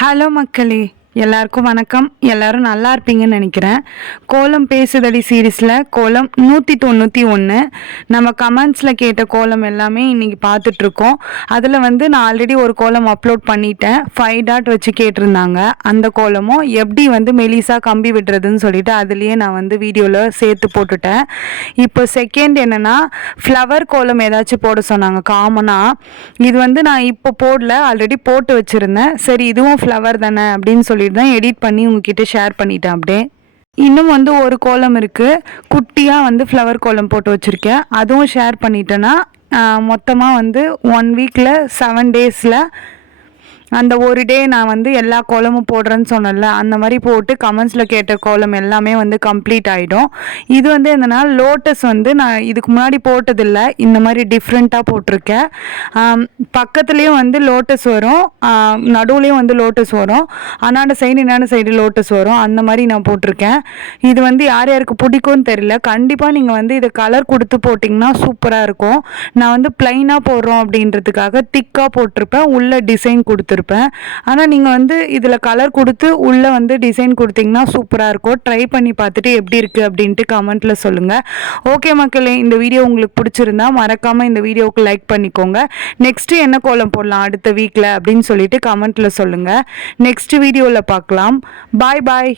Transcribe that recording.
Hello மக்களே, எல்லாருக்கும் வணக்கம். எல்லாரும் நல்லா இருப்பீங்கன்னு நினைக்கிறேன். கோலம் பேசுதடி சீரீஸில் கோலம் 191 நம்ம கமெண்ட்ஸில் கேட்ட கோலம் எல்லாமே இன்றைக்கி பார்த்துட்ருக்கோம். அதில் நான் ஆல்ரெடி ஒரு கோலம் அப்லோட் பண்ணிட்டேன். 5 டாட் வச்சு கேட்டிருந்தாங்க. அந்த கோலமும் எப்படி மெலிசா கம்பி விடுறதுன்னு சொல்லிட்டு அதுலேயே நான் வீடியோவில் சேர்த்து போட்டுட்டேன். இப்போ செகண்ட் என்னென்னா, ஃப்ளவர் கோலம் ஏதாச்சும் போட சொன்னாங்க காமனாக. இது நான் இப்போ போடல, ஆல்ரெடி போட்டு வச்சுருந்தேன். சரி இதுவும் ஃப்ளவர் தானே அப்படின்னு சொல்லிட்டு தான் எடிட் பண்ணி உங்ககிட்ட ஷேர் பண்ணிட்டேன். அப்படியே இன்னும் ஒரு கோலம் இருக்குது, குட்டியாக ஃப்ளவர் கோலம் போட்டு வச்சுருக்கேன். அதுவும் ஷேர் பண்ணிட்டேன்னா மொத்தமாக 1 வீக்கில் 7 டேஸில் அந்த ஒரு டே நான் எல்லா கோலமும் போடுறேன்னு சொன்னல, அந்த மாதிரி போட்டு கமெண்ட்ஸில் கேட்ட கோலம் எல்லாமே கம்ப்ளீட் ஆகிடும். இது என்னென்னா லோட்டஸ் நான் இதுக்கு முன்னாடி போட்டதில்லை, இந்த மாதிரி டிஃப்ரெண்ட்டாக போட்டிருக்கேன். பக்கத்துலேயும் லோட்டஸ் வரும், நடுவுலேயும் லோட்டஸ் வரும், அன்னாண்ட சைடு இன்னாண்ட சைடு லோட்டஸ் வரும். அந்த மாதிரி நான் போட்டிருக்கேன். இது யார் யாருக்கு பிடிக்கும்னு தெரியல. கண்டிப்பாக நீங்கள் இதை கலர் கொடுத்து போட்டிங்கன்னா சூப்பராக இருக்கும். நான் ப்ளைனாக போடுறோம் அப்படின்றதுக்காக திக்காக போட்டிருப்பேன், உள்ள டிசைன் கொடுத்துருப்பேன். ஆனால் நீங்கள் இதில் கலர் கொடுத்து உள்ளே டிசைன் கொடுத்தீங்கன்னா சூப்பராக இருக்கும். ட்ரை பண்ணி பார்த்துட்டு எப்படி இருக்குது அப்படின்ட்டு கமெண்ட்டில் சொல்லுங்கள். ஓகே மக்களே, இந்த வீடியோ உங்களுக்கு பிடிச்சிருந்தா மறக்காமல் இந்த வீடியோவுக்கு லைக் பண்ணிக்கோங்க. நெக்ஸ்ட்டு என்ன கோலம் போடலாம் அடுத்த வீக்கில் அப்படின்னு சொல்லிட்டு கமெண்ட்டில் சொல்லுங்கள். நெக்ஸ்ட் வீடியோவில் பார்க்கலாம். பாய் பாய்.